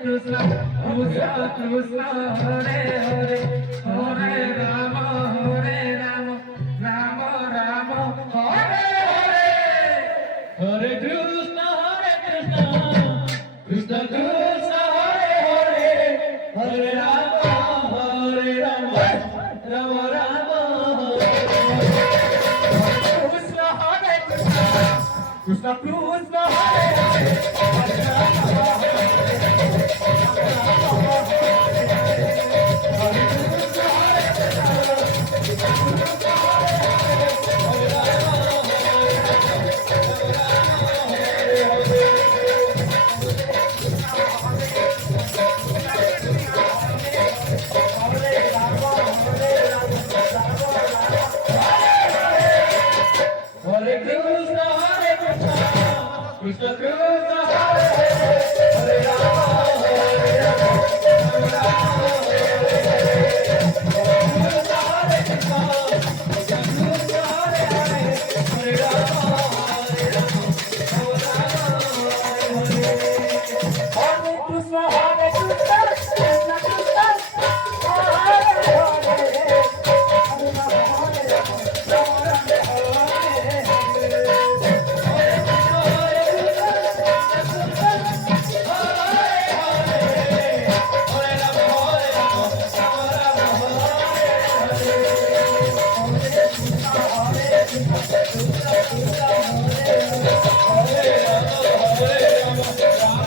Krishna, Krishna Krishna, Hare Hare, Hare Rama, Hare Rama, Rama Rama, Hare Hare, Hare Krishna, Krishna Krishna, Hare Hare, Hare Rama, Hare Rama, Rama Rama, Krishna Hare Krishna, Krishna Krishna, Hare Hare, Hare Krishna Krishna, Hare Hare, Hare Rama, Hare Rama, Rama Rama, Hare Hare, Krishna Hare Krishna, Krishna Krishna, Hare Hare, Hare Rama, Hare Rama, Rama Rama, Hare Hare, Hare Krishna, Hare Krishna, Krishna Krishna, Hare Hare, Hare Rama, Hare Rama, Rama Rama,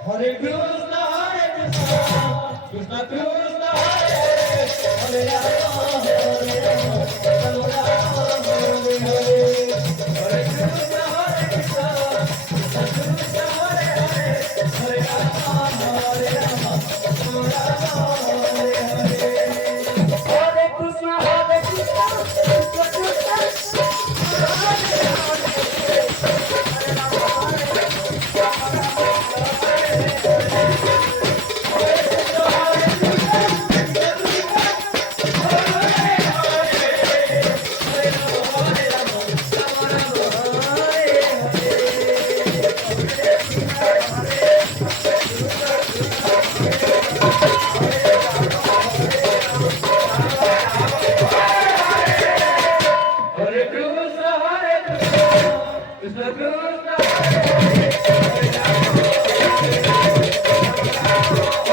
Hare Krishna, Hare Krishna, Krishna Krishna, Hare Hare, Hare Rama, Hare Rama, Rama Rama, Hare Hare, Hare Krishna, Hare Krishna, Krishna Krishna, Hare Hare, Hare Rama, Hare Rama, Rama Rama, Hare Hare, Hare Krishna, Hare Krishna, Krishna Krishna, Hare Krishna Krishna, Hare Hare, Hare Rama, Hare Rama, Rama Rama,